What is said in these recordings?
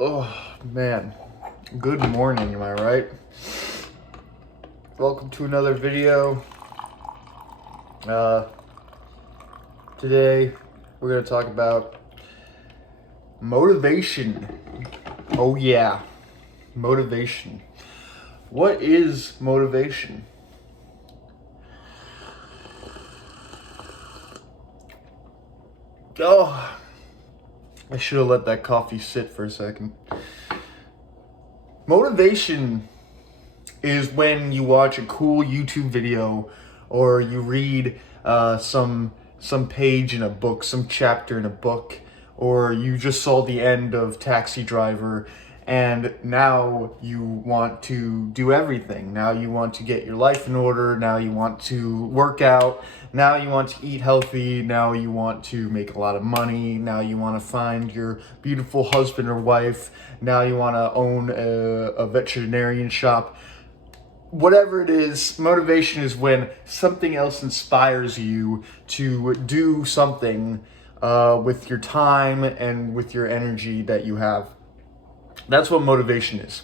Oh, man. Good morning, am I right? Welcome to another video. Today, we're going to talk about motivation. Oh, yeah. Motivation. What is motivation? Oh, I should have let that coffee sit for a second. Motivation is when you watch a cool YouTube video or you read some page in a book, some chapter in a book, or you just saw the end of Taxi Driver and now you want to do everything. Now you want to get your life in order. Now you want to work out. Now you want to eat healthy. Now you want to make a lot of money. Now you want to find your beautiful husband or wife. Now you want to own a veterinarian shop. Whatever it is, motivation is when something else inspires you to do something with your time and with your energy that you have. That's what motivation is.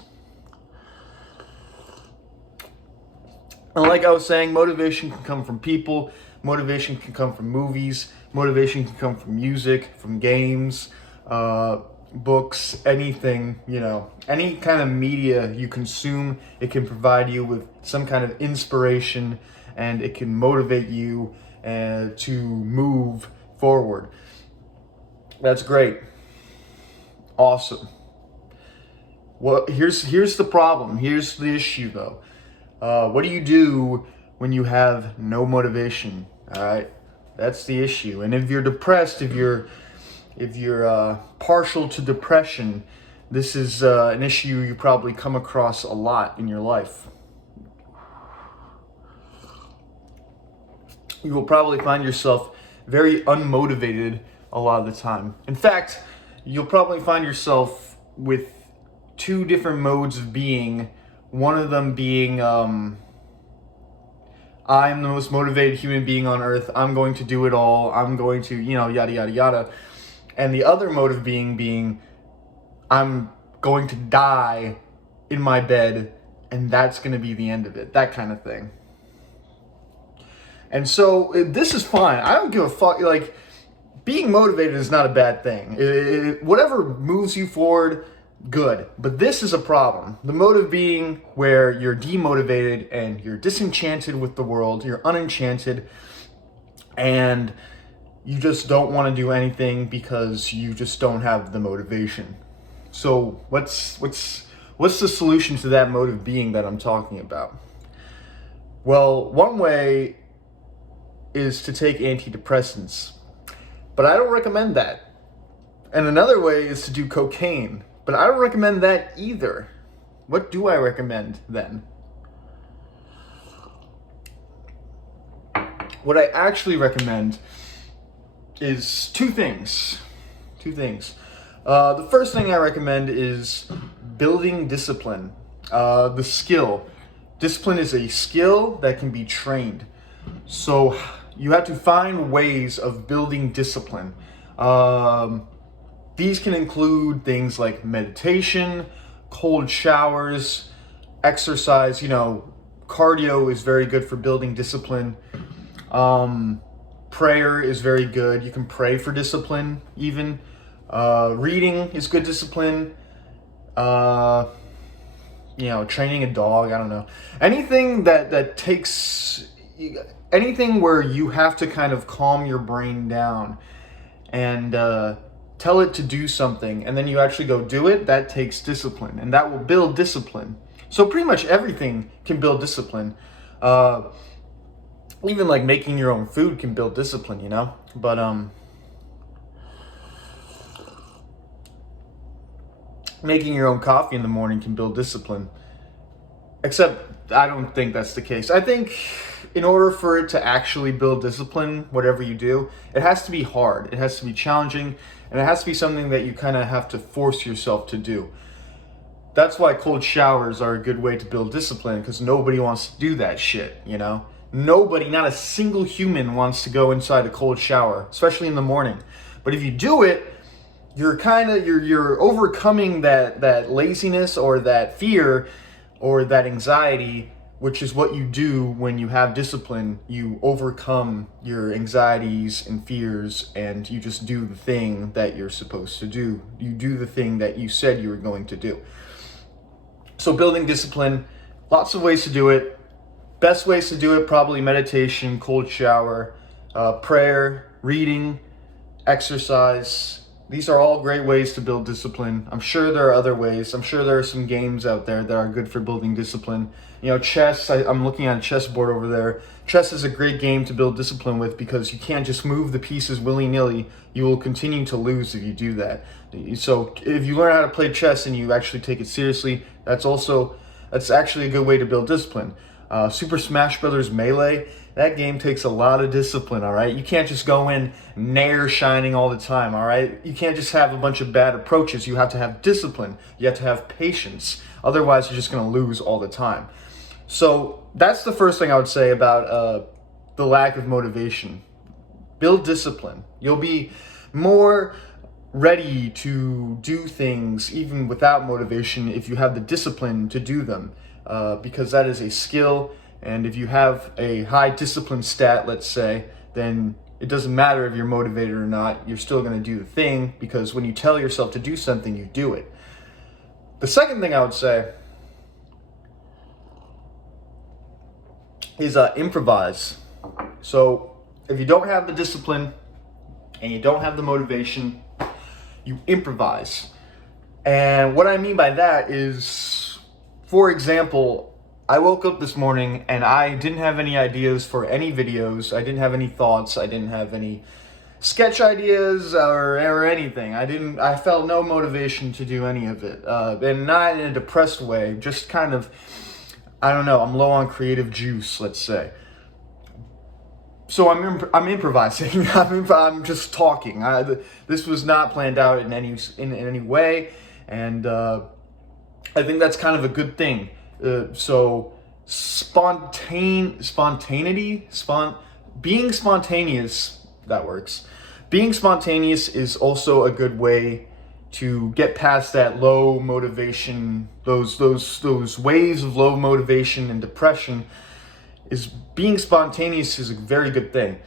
And like I was saying, motivation can come from people, motivation can come from movies, motivation can come from music, from games, books, anything, any kind of media you consume. It can provide you with some kind of inspiration and it can motivate you to move forward. That's great. Awesome. Well, here's the problem. Here's the issue, though. What do you do when you have no motivation? All right, that's the issue. And if you're depressed, if you're partial to depression, this is an issue you probably come across a lot in your life. You will probably find yourself very unmotivated a lot of the time. In fact, you'll probably find yourself with two different modes of being. One of them being, I'm the most motivated human being on earth. I'm going to do it all. I'm going to, yada, yada, yada. And the other mode of being, I'm going to die in my bed and that's going to be the end of it. That kind of thing. And so this is fine. I don't give a fuck. Like, being motivated is not a bad thing. Whatever moves you forward, good. But this is a problem. The motive being where you're demotivated and you're disenchanted with the world, you're unenchanted, and you just don't want to do anything because you just don't have the motivation. So what's the solution to that motive being that I'm talking about? Well, one way is to take antidepressants, but I don't recommend that. And another way is to do cocaine, but I don't recommend that either. What do I recommend then? What I actually recommend is two things. The first thing I recommend is building discipline. The skill. Discipline is a skill that can be trained. So you have to find ways of building discipline. These can include things like meditation, cold showers, exercise. Cardio is very good for building discipline. Prayer is very good. You can pray for discipline even. Reading is good discipline. Training a dog, I don't know. Anything that takes... anything where you have to kind of calm your brain down and tell it to do something, and then you actually go do it, that takes discipline, and that will build discipline. So pretty much everything can build discipline. Even like making your own food can build discipline, But making your own coffee in the morning can build discipline. Except I don't think that's the case. I think in order for it to actually build discipline, whatever you do, it has to be hard. It has to be challenging, and it has to be something that you kind of have to force yourself to do. That's why cold showers are a good way to build discipline, because nobody wants to do that shit, Nobody, not a single human wants to go inside a cold shower, especially in the morning. But if you do it, you're overcoming that laziness or that fear or that anxiety, which is what you do when you have discipline. You overcome your anxieties and fears, and you just do the thing that you're supposed to do. You do the thing that you said you were going to do. So building discipline, lots of ways to do it. Best ways to do it, probably meditation, cold shower, prayer, reading, exercise. These are all great ways to build discipline. I'm sure there are other ways. I'm sure there are some games out there that are good for building discipline. You know, chess, I'm looking at a chessboard over there. Chess is a great game to build discipline with because you can't just move the pieces willy-nilly. You will continue to lose if you do that. So if you learn how to play chess and you actually take it seriously, that's actually a good way to build discipline. Super Smash Brothers Melee, that game takes a lot of discipline, all right? You can't just go in nair shining all the time, all right? You can't just have a bunch of bad approaches. You have to have discipline. You have to have patience. Otherwise, you're just going to lose all the time. So that's the first thing I would say about the lack of motivation. Build discipline. You'll be more ready to do things even without motivation if you have the discipline to do them. Because that is a skill, and if you have a high discipline stat, let's say, then it doesn't matter if you're motivated or not, you're still going to do the thing, because when you tell yourself to do something, you do it. The second thing I would say is improvise. So if you don't have the discipline and you don't have the motivation, you improvise. And what I mean by that is, for example, I woke up this morning and I didn't have any ideas for any videos. I didn't have any thoughts. I didn't have any sketch ideas or anything. I felt no motivation to do any of it. And not in a depressed way, just kind of, I don't know, I'm low on creative juice, let's say. So I'm improvising. I'm just talking. This was not planned out in any way, and I think that's kind of a good thing. So being spontaneous, that works. Being spontaneous is also a good way to get past that low motivation, those waves of low motivation and depression. Being spontaneous is a very good thing.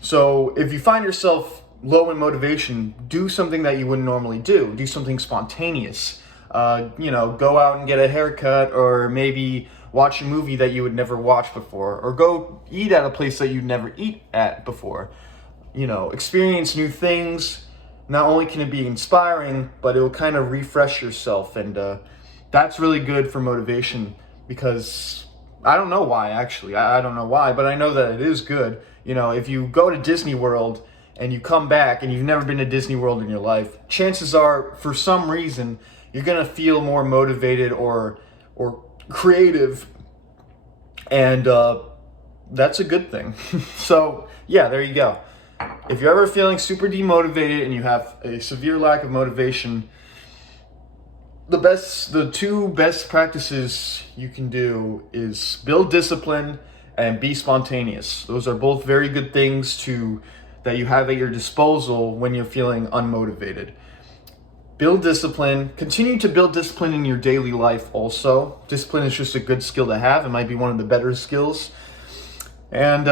So if you find yourself low in motivation, do something that you wouldn't normally do. Do something spontaneous. Go out and get a haircut, or maybe watch a movie that you would never watch before, or go eat at a place that you'd never eat at before. Experience new things. Not only can it be inspiring, but it will kind of refresh yourself, and that's really good for motivation, because I don't know why, actually. I don't know why, but I know that it is good. If you go to Disney World and you come back and you've never been to Disney World in your life, chances are, for some reason, you're gonna feel more motivated or creative, and that's a good thing. So yeah, there you go. If you're ever feeling super demotivated and you have a severe lack of motivation, the two best practices you can do is build discipline and be spontaneous. Those are both very good things that you have at your disposal when you're feeling unmotivated. Build discipline. Continue to build discipline in your daily life also. Discipline is just a good skill to have. It might be one of the better skills. And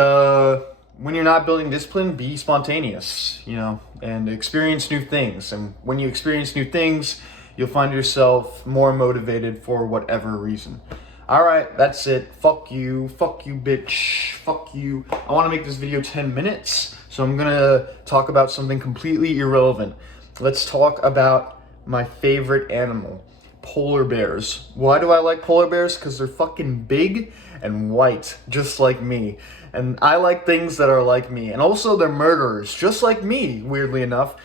when you're not building discipline, be spontaneous, and experience new things. And when you experience new things, you'll find yourself more motivated for whatever reason. All right, that's it. Fuck you, bitch, fuck you. I want to make this video 10 minutes, so I'm gonna talk about something completely irrelevant. Let's talk about my favorite animal, polar bears. Why do I like polar bears? Because they're fucking big and white, just like me. And I like things that are like me. And also they're murderers, just like me, weirdly enough.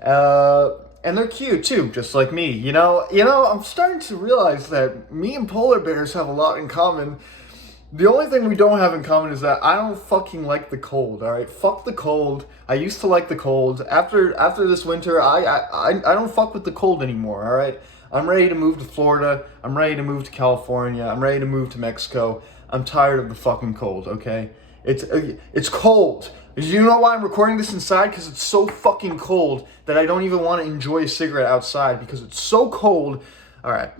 And they're cute too, just like me. I'm starting to realize that me and polar bears have a lot in common. The only thing we don't have in common is that I don't fucking like the cold, all right? Fuck the cold. I used to like the cold. After this winter, I don't fuck with the cold anymore, all right? I'm ready to move to Florida. I'm ready to move to California. I'm ready to move to Mexico. I'm tired of the fucking cold, okay? It's cold. You know why I'm recording this inside? Because it's so fucking cold that I don't even want to enjoy a cigarette outside because it's so cold. All right.